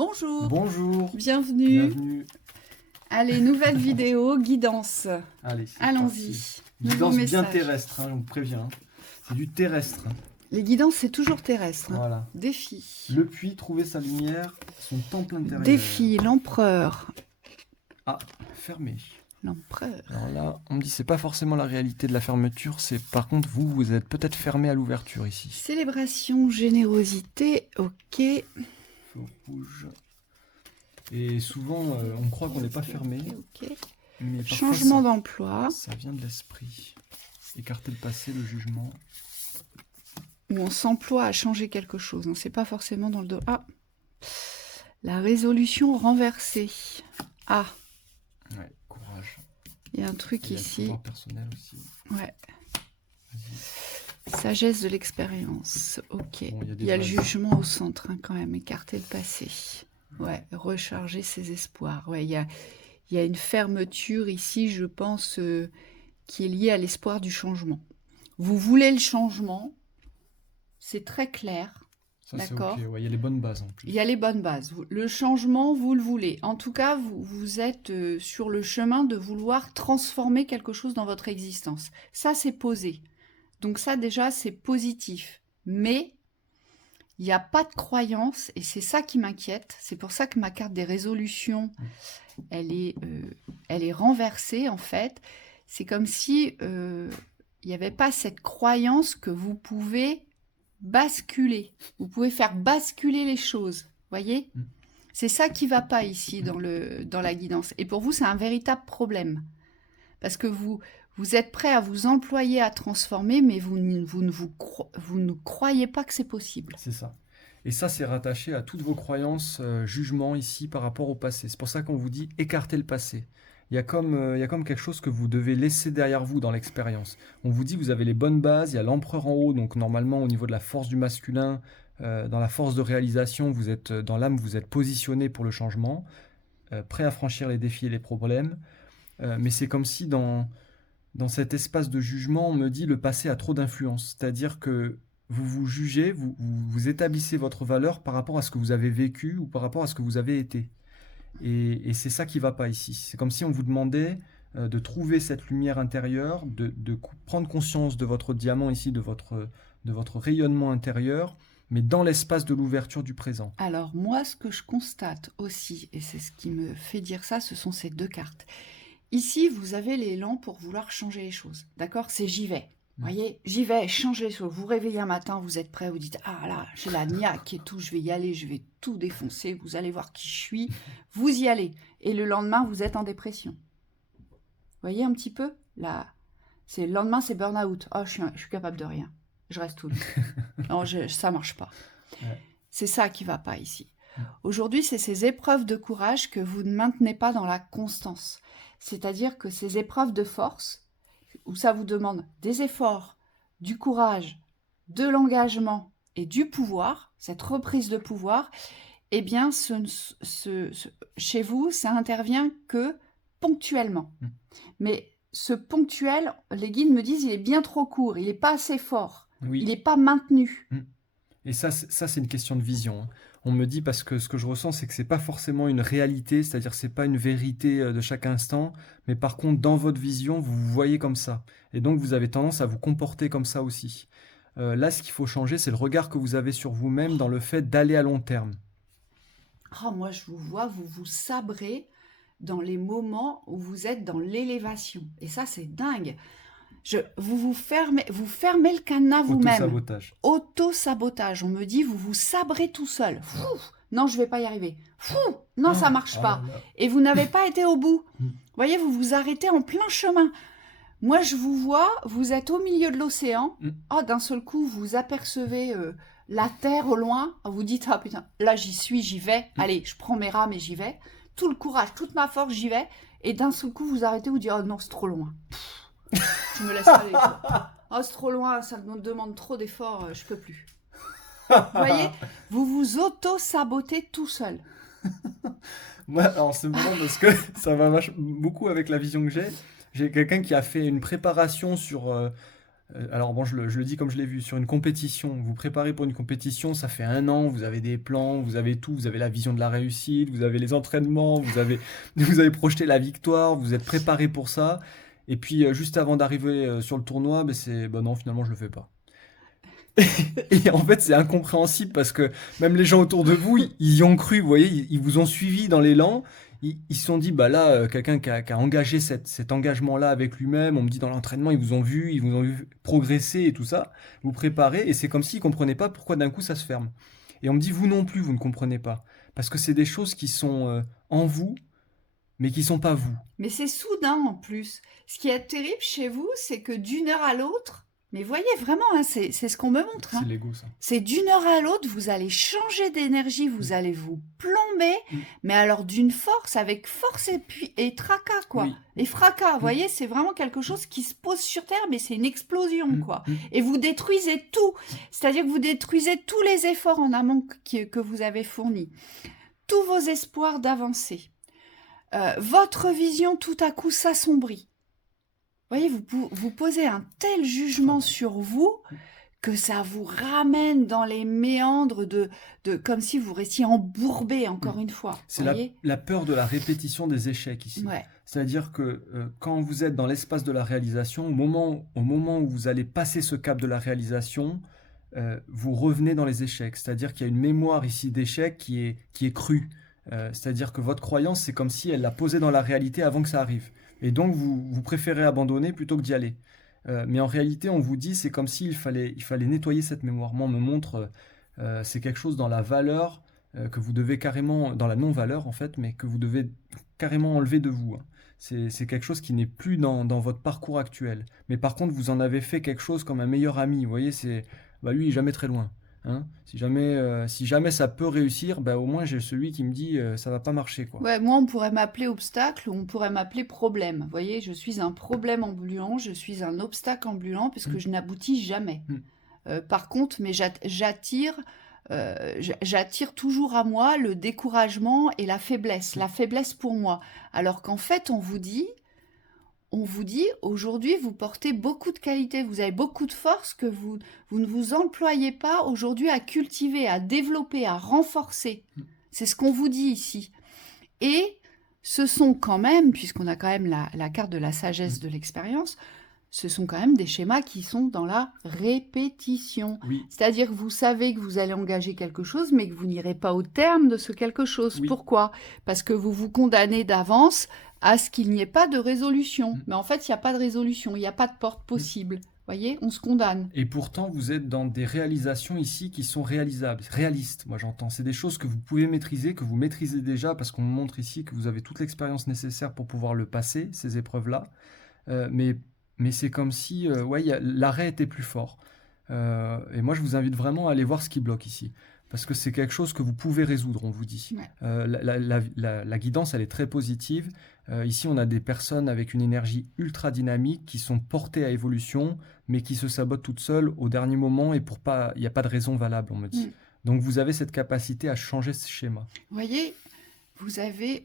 Bonjour, Bonjour, bienvenue. bienvenue. Allez, nouvelle vidéo, guidance. Allez, c'est Allons-y. parti. Nouveau Guidance bien message. terrestre, je vous préviens. C'est du terrestre. Les guidances, c'est toujours terrestre. Voilà. Défi. Le puits, trouver sa lumière, son temple intérieur. Défi, l'empereur. Ah, fermé. L'empereur. Alors là, on me dit c'est pas forcément la réalité de la fermeture, c'est par contre vous êtes peut-être fermé à l'ouverture ici. Célébration, générosité, ok. Feu rouge. Et souvent, on croit qu'on n'est pas fermé, Ok. mais parfois Changement d'emploi. ça vient de l'esprit. Écarter le passé, le jugement. Où on s'emploie à changer quelque chose. On ne sait pas forcément dans le dos. Ah, la résolution renversée. Ah, Ouais, courage. il y a un truc Il y a le ici. pouvoir personnel aussi. Ouais. Vas-y. Sagesse de l'expérience. Ok. Bon, Il y a le bases. jugement au centre, hein, quand même. Écarter le passé. Ouais. Recharger ses espoirs. Ouais. Il y a une fermeture ici, je pense, qui est liée à l'espoir du changement. Vous voulez le changement. C'est très clair. Ça, c'est D'accord. ok. Ouais, il y a les bonnes bases en plus. Il y a les bonnes bases. Le changement, vous le voulez. En tout cas, vous êtes sur le chemin de vouloir transformer quelque chose dans votre existence. Ça, c'est posé. Donc ça, déjà, c'est positif. Mais il n'y a pas de croyance, et c'est ça qui m'inquiète. C'est pour ça que ma carte des résolutions, elle est renversée, en fait. C'est comme si il n'y avait pas cette croyance que vous pouvez basculer. Vous pouvez faire basculer les choses. Voyez ? C'est ça qui ne va pas ici dans la guidance. Et pour vous, c'est un véritable problème. Parce que vous êtes prêt à vous employer à transformer, mais vous ne croyez pas que c'est possible. C'est ça. Et ça, c'est rattaché à toutes vos croyances, jugements ici par rapport au passé. C'est pour ça qu'on vous dit écartez le passé. Il y a comme quelque chose que vous devez laisser derrière vous dans l'expérience. On vous dit vous avez les bonnes bases, il y a l'empereur en haut, donc normalement au niveau de la force du masculin, dans la force de réalisation, vous êtes dans l'âme, vous êtes positionné pour le changement, prêt à franchir les défis et les problèmes. Mais c'est comme si dans cet espace de jugement, on me dit le passé a trop d'influence. C'est-à-dire que vous vous jugez, vous établissez votre valeur par rapport à ce que vous avez vécu ou par rapport à ce que vous avez été. Et c'est ça qui ne va pas ici. C'est comme si on vous demandait de trouver cette lumière intérieure, de prendre conscience de votre diamant ici, de votre rayonnement intérieur, mais dans l'espace de l'ouverture du présent. Alors moi, ce que je constate aussi, et c'est ce qui me fait dire ça, ce sont ces deux cartes. Ici, vous avez l'élan pour vouloir changer les choses. D'accord ? C'est j'y vais. Vous voyez, j'y vais, changer les choses. Vous réveillez un matin, vous êtes prêt, vous dites « Ah là, j'ai la niaque et tout, je vais y aller, je vais tout défoncer, vous allez voir qui je suis. » Vous y allez. Et le lendemain, vous êtes en dépression. Vous voyez un petit peu ? Là, le lendemain, c'est burn-out. « Oh, je suis capable de rien. Je reste tout nu. » Non, ça marche pas. Ouais. C'est ça qui va pas ici. Aujourd'hui, c'est ces épreuves de courage que vous ne maintenez pas dans la constance. C'est-à-dire que ces épreuves de force, où ça vous demande des efforts, du courage, de l'engagement et du pouvoir, cette reprise de pouvoir, eh bien, chez vous, ça intervient que ponctuellement. Mais ce ponctuel, les guides me disent, il est bien trop court, il n'est pas assez fort, Oui. il n'est pas maintenu. Et ça, c'est une question de vision. On me dit parce que ce que je ressens, c'est que c'est pas forcément une réalité, c'est-à-dire c'est pas une vérité de chaque instant, mais par contre, dans votre vision, vous vous voyez comme ça. Et donc, vous avez tendance à vous comporter comme ça aussi. Là, ce qu'il faut changer, c'est le regard que vous avez sur vous-même dans le fait d'aller à long terme. Oh, moi, je vous vois, vous vous sabrez dans les moments où vous êtes dans l'élévation. Et ça, c'est dingue. Vous fermez le cadenas vous-même. Auto-sabotage. Auto-sabotage. On me dit, vous vous sabrez tout seul. Non, je ne vais pas y arriver. Non, ça ne marche pas. Et vous n'avez pas été au bout. Vous voyez, vous vous arrêtez en plein chemin. Moi, je vous vois, vous êtes au milieu de l'océan. Oh, d'un seul coup, vous apercevez la terre au loin. Vous dites, ah putain, là, j'y suis, j'y vais. Allez, je prends mes rames et j'y vais. Tout le courage, toute ma force, j'y vais. Et d'un seul coup, vous arrêtez, vous dites, oh non, c'est trop loin. Je me laisse aller. Oh, c'est trop loin, ça me demande trop d'efforts, je peux plus. Vous voyez, vous vous auto-sabotez tout seul. Moi, alors c'est marrant parce que ça va beaucoup avec la vision que j'ai. J'ai quelqu'un qui a fait une préparation sur Alors bon, je le dis comme je l'ai vu, sur une compétition, vous préparez pour une compétition, ça fait 1 an, vous avez des plans, vous avez tout, vous avez la vision de la réussite, vous avez les entraînements, vous avez projeté la victoire, vous êtes préparé pour ça, et puis juste avant d'arriver sur le tournoi, ben bah non, finalement je le fais pas. Et en fait, c'est incompréhensible parce que même les gens autour de vous, ils y ont cru, vous voyez, ils vous ont suivi dans l'élan. Ils se sont dit, bah là, quelqu'un qui a engagé cet engagement-là avec lui-même, on me dit dans l'entraînement, ils vous ont vu progresser et tout ça, vous préparez, et c'est comme s'ils ne comprenaient pas pourquoi d'un coup ça se ferme. Et on me dit, vous non plus, vous ne comprenez pas. Parce que c'est des choses qui sont en vous, mais qui ne sont pas vous. Mais c'est soudain en plus. Ce qui est terrible chez vous, c'est que d'une heure à l'autre, mais voyez vraiment, hein, c'est ce qu'on me montre. C'est Hein. l'ego, ça. C'est d'une heure à l'autre, vous allez changer d'énergie, vous Mm. allez vous plomber, Mm. mais alors d'une force, avec force et tracas, quoi. Oui. Et fracas, vous Mm. voyez, c'est vraiment quelque chose qui se pose sur Terre, mais c'est une explosion, Mm. quoi. Mm. Et vous détruisez tout. C'est-à-dire que vous détruisez tous les efforts en amont que vous avez fournis. Tous vos espoirs d'avancer. Votre vision, tout à coup, s'assombrit. Vous voyez, vous posez un tel jugement sur vous que ça vous ramène dans les méandres comme si vous restiez embourbé, encore une fois. C'est Voyez la peur de la répétition des échecs ici. Ouais. C'est-à-dire que quand vous êtes dans l'espace de la réalisation, au moment où vous allez passer ce cap de la réalisation, vous revenez dans les échecs. C'est-à-dire qu'il y a une mémoire ici d'échecs qui est crue. C'est-à-dire que votre croyance, c'est comme si elle l'a posée dans la réalité avant que ça arrive. Et donc, vous préférez abandonner plutôt que d'y aller. Mais en réalité, on vous dit, c'est comme s'il fallait nettoyer cette mémoire. Moi, on me montre, c'est quelque chose dans la valeur que vous devez carrément, dans la non-valeur en fait, mais que vous devez carrément enlever de vous. Hein. C'est quelque chose qui n'est plus dans votre parcours actuel. Mais par contre, vous en avez fait quelque chose comme un meilleur ami. Vous voyez, bah, lui, il est jamais très loin. Hein. Si jamais ça peut réussir, bah, au moins j'ai celui qui me dit ça va pas marcher, quoi. Ouais, moi, on pourrait m'appeler obstacle ou on pourrait m'appeler problème. Vous voyez, je suis un problème ambulant, je suis un obstacle ambulant puisque je n'aboutis jamais. Par contre, mais j'attire toujours à moi le découragement et la faiblesse pour moi. Alors qu'en fait, on vous dit, aujourd'hui, vous portez beaucoup de qualités, vous avez beaucoup de force que vous ne vous employez pas aujourd'hui à cultiver, à développer, à renforcer. C'est ce qu'on vous dit ici. Et ce sont quand même, puisqu'on a quand même la carte de la sagesse de l'expérience, ce sont quand même des schémas qui sont dans la répétition. Oui. C'est-à-dire que vous savez que vous allez engager quelque chose, mais que vous n'irez pas au terme de ce quelque chose. Oui. Pourquoi ? Parce que vous vous condamnez d'avance à ce qu'il n'y ait pas de résolution. Mais en fait, il n'y a pas de résolution, il n'y a pas de porte possible. Vous voyez, on se condamne. Et pourtant, vous êtes dans des réalisations ici qui sont réalisables, réalistes, moi j'entends. C'est des choses que vous pouvez maîtriser, que vous maîtrisez déjà, parce qu'on montre ici que vous avez toute l'expérience nécessaire pour pouvoir le passer, ces épreuves-là. Mais c'est comme si l'arrêt était plus fort. Et moi, je vous invite vraiment à aller voir ce qui bloque ici. Parce que c'est quelque chose que vous pouvez résoudre, on vous dit. Ouais. La guidance, elle est très positive. Ici, on a des personnes avec une énergie ultra dynamique qui sont portées à évolution, mais qui se sabotent toutes seules au dernier moment et il n'y a pas de raison valable, on me dit. Donc, vous avez cette capacité à changer ce schéma. Vous voyez, vous avez...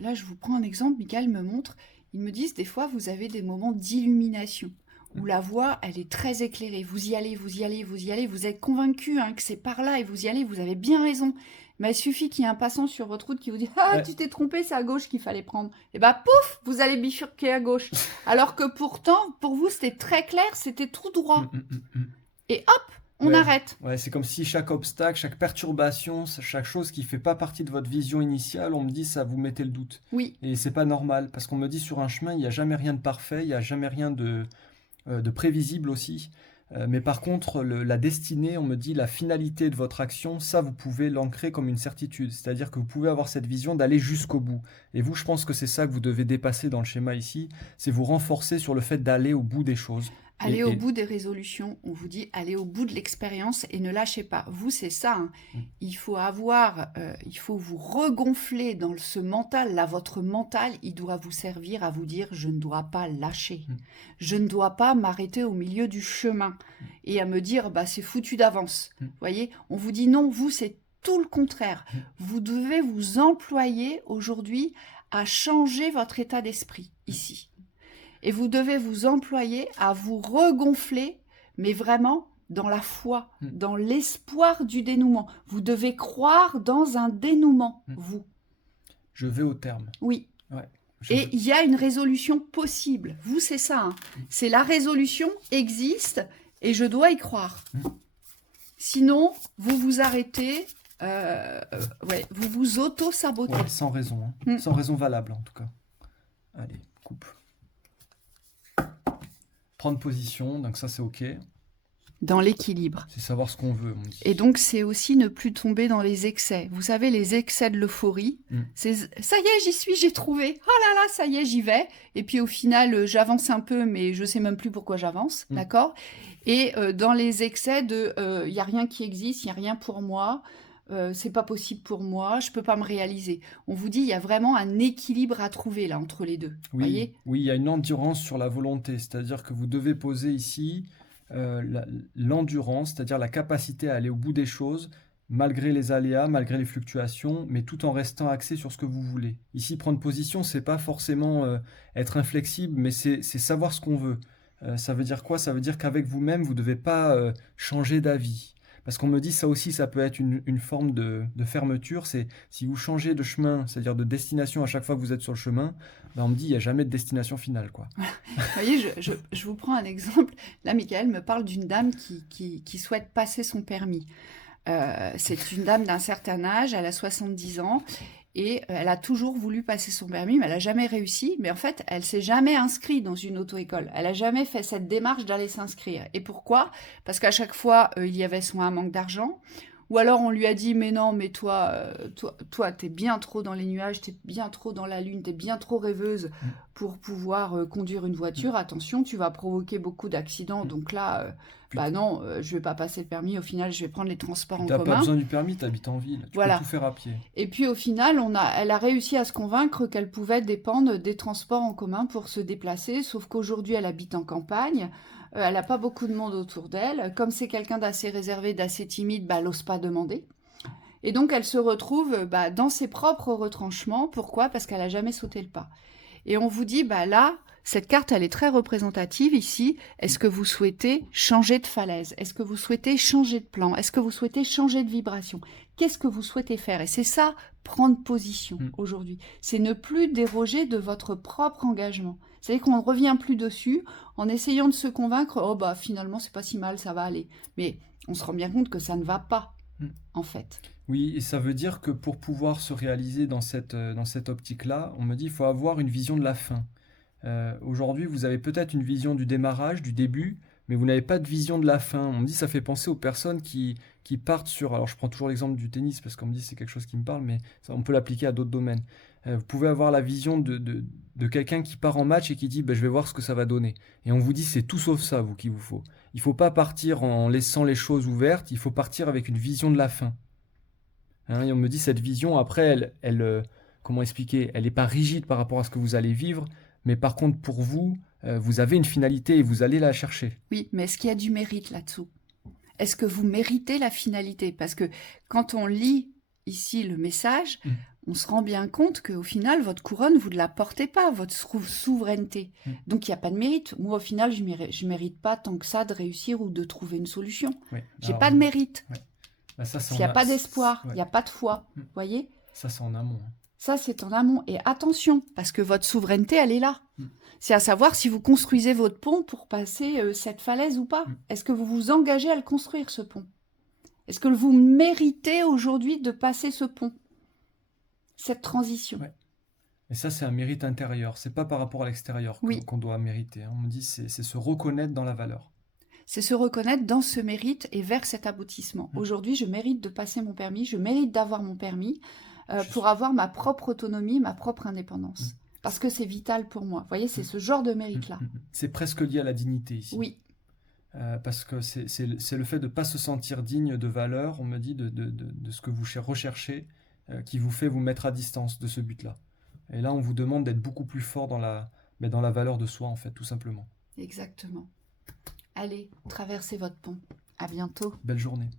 là, je vous prends un exemple, Michael me montre. Ils me disent, des fois, vous avez des moments d'illumination où la voie, elle est très éclairée. Vous y allez, vous y allez, vous y allez. Vous êtes convaincu que c'est par là et vous y allez, vous avez bien raison. Mais il suffit qu'il y ait un passant sur votre route qui vous dit « Ah, tu t'es trompé, c'est à gauche qu'il fallait prendre. » Et bah, pouf, vous allez bifurquer à gauche. Alors que pourtant, pour vous, c'était très clair, c'était tout droit. Et hop, on arrête. Ouais, c'est comme si chaque obstacle, chaque perturbation, chaque chose qui ne fait pas partie de votre vision initiale, on me dit ça vous mettait le doute. Oui. Et c'est pas normal, parce qu'on me dit sur un chemin, il n'y a jamais rien de parfait, il n'y a jamais rien de prévisible aussi. Mais par contre, la destinée, on me dit la finalité de votre action, ça vous pouvez l'ancrer comme une certitude. C'est-à-dire que vous pouvez avoir cette vision d'aller jusqu'au bout. Et vous, je pense que c'est ça que vous devez dépasser dans le schéma ici, c'est vous renforcer sur le fait d'aller au bout des choses. Allez au bout des résolutions, on vous dit allez au bout de l'expérience et ne lâchez pas. Vous, c'est ça. Hein. Il faut vous regonfler dans ce mental. Là, votre mental, il doit vous servir à vous dire je ne dois pas lâcher. Je ne dois pas m'arrêter au milieu du chemin et à me dire bah c'est foutu d'avance. Voyez, on vous dit non, vous, c'est tout le contraire. Vous devez vous employer aujourd'hui à changer votre état d'esprit ici. Et vous devez vous employer à vous regonfler, mais vraiment dans la foi, dans l'espoir du dénouement. Vous devez croire dans un dénouement, vous. Je vais au terme. Oui. Ouais. Et il y a une résolution possible. Vous, c'est ça. Hein. C'est la résolution existe et je dois y croire. Sinon, vous vous arrêtez, vous vous auto-sabotez. Ouais, sans raison. Hein. Sans raison valable, en tout cas. Allez, coupe. Prendre position, donc ça, c'est OK. Dans l'équilibre. C'est savoir ce qu'on veut. On dit. Et donc, c'est aussi ne plus tomber dans les excès. Vous savez, les excès de l'euphorie, c'est « ça y est, j'y suis, j'ai trouvé. Oh là là, ça y est, j'y vais. » Et puis au final, j'avance un peu, mais je sais même plus pourquoi j'avance, d'accord ? Et dans les excès de « il n'y a rien qui existe, il n'y a rien pour moi, c'est pas possible pour moi, je peux pas me réaliser. » On vous dit, il y a vraiment un équilibre à trouver là, entre les deux. Oui, il y a une endurance sur la volonté. C'est-à-dire que vous devez poser ici... l'endurance, c'est-à-dire la capacité à aller au bout des choses, malgré les aléas, malgré les fluctuations, mais tout en restant axé sur ce que vous voulez. Ici, prendre position, c'est pas forcément être inflexible, mais c'est savoir ce qu'on veut. Ça veut dire quoi? Ça veut dire qu'avec vous-même, vous ne devez pas changer d'avis. Parce qu'on me dit, ça aussi, ça peut être une forme de fermeture. C'est si vous changez de chemin, c'est-à-dire de destination à chaque fois que vous êtes sur le chemin, on me dit, il n'y a jamais de destination finale, quoi. Vous voyez, je vous prends un exemple. Là, Michael me parle d'une dame qui souhaite passer son permis. C'est une dame d'un certain âge, elle a 70 ans, et elle a toujours voulu passer son permis, mais elle n'a jamais réussi. Mais en fait, elle ne s'est jamais inscrite dans une auto-école. Elle n'a jamais fait cette démarche d'aller s'inscrire. Et pourquoi? Parce qu'à chaque fois, il y avait soit un manque d'argent, ou alors on lui a dit « mais non, mais toi, t'es bien trop dans les nuages, t'es bien trop dans la lune, t'es bien trop rêveuse pour pouvoir conduire une voiture. Attention, tu vas provoquer beaucoup d'accidents. Donc là, non, je vais pas passer le permis. Au final, je vais prendre les transports en commun. T'as pas besoin du permis, t'habites en ville. Tu peux tout faire à pied. » Et puis au final, elle a réussi à se convaincre qu'elle pouvait dépendre des transports en commun pour se déplacer. Sauf qu'aujourd'hui, elle habite en campagne. Elle n'a pas beaucoup de monde autour d'elle. Comme c'est quelqu'un d'assez réservé, d'assez timide, elle n'ose pas demander. Et donc, elle se retrouve dans ses propres retranchements. Pourquoi? Parce qu'elle n'a jamais sauté le pas. Et on vous dit, là, cette carte, elle est très représentative ici. Est-ce que vous souhaitez changer de falaise? Est-ce que vous souhaitez changer de plan? Est-ce que vous souhaitez changer de vibration? Qu'est-ce que vous souhaitez faire? Et c'est ça, prendre position aujourd'hui. C'est ne plus déroger de votre propre engagement. C'est-à-dire qu'on ne revient plus dessus en essayant de se convaincre, finalement, c'est pas si mal, ça va aller. Mais on se rend bien compte que ça ne va pas, en fait. Oui, et ça veut dire que pour pouvoir se réaliser dans cette optique-là, on me dit qu'il faut avoir une vision de la fin. Aujourd'hui, vous avez peut-être une vision du démarrage, du début, mais vous n'avez pas de vision de la fin. On me dit ça fait penser aux personnes qui partent sur... Alors, je prends toujours l'exemple du tennis, parce qu'on me dit c'est quelque chose qui me parle, mais ça, on peut l'appliquer à d'autres domaines. Vous pouvez avoir la vision de quelqu'un qui part en match et qui dit je vais voir ce que ça va donner. Et on vous dit c'est tout sauf ça, qu'il vous faut. Il ne faut pas partir en laissant les choses ouvertes, il faut partir avec une vision de la fin. Et on me dit cette vision, après, comment expliquer? Elle n'est pas rigide par rapport à ce que vous allez vivre, mais par contre, pour vous, vous avez une finalité et vous allez la chercher. Oui, mais est-ce qu'il y a du mérite là-dessous? Est-ce que vous méritez la finalité? Parce que quand on lit ici le message, on se rend bien compte qu'au final, votre couronne, vous ne la portez pas, votre souveraineté. Donc, il n'y a pas de mérite. Moi, au final, je ne mérite pas tant que ça de réussir ou de trouver une solution. Oui. Je n'ai pas de mérite. Oui. Il n'y a pas d'espoir, il n'y a pas de foi. Voyez? Ça, c'est en amont. Ça, c'est en amont. Et attention, parce que votre souveraineté, elle est là. C'est à savoir si vous construisez votre pont pour passer cette falaise ou pas. Est-ce que vous vous engagez à le construire, ce pont? Est-ce que vous méritez aujourd'hui de passer ce pont? Cette transition. Ouais. Et ça, c'est un mérite intérieur. C'est pas par rapport à l'extérieur qu'on doit mériter. On me dit c'est se reconnaître dans la valeur. C'est se reconnaître dans ce mérite et vers cet aboutissement. Aujourd'hui, je mérite de passer mon permis, je mérite d'avoir mon permis pour avoir ma propre autonomie, ma propre indépendance. Parce que c'est vital pour moi. Vous voyez, c'est ce genre de mérite-là. C'est presque lié à la dignité ici. Oui. Parce que c'est le fait de ne pas se sentir digne de valeur, on me dit, de ce que vous recherchez, qui vous fait vous mettre à distance de ce but-là. Et là, on vous demande d'être beaucoup plus fort dans la valeur de soi, en fait, tout simplement. Exactement. Allez, traversez votre pont. À bientôt. Belle journée.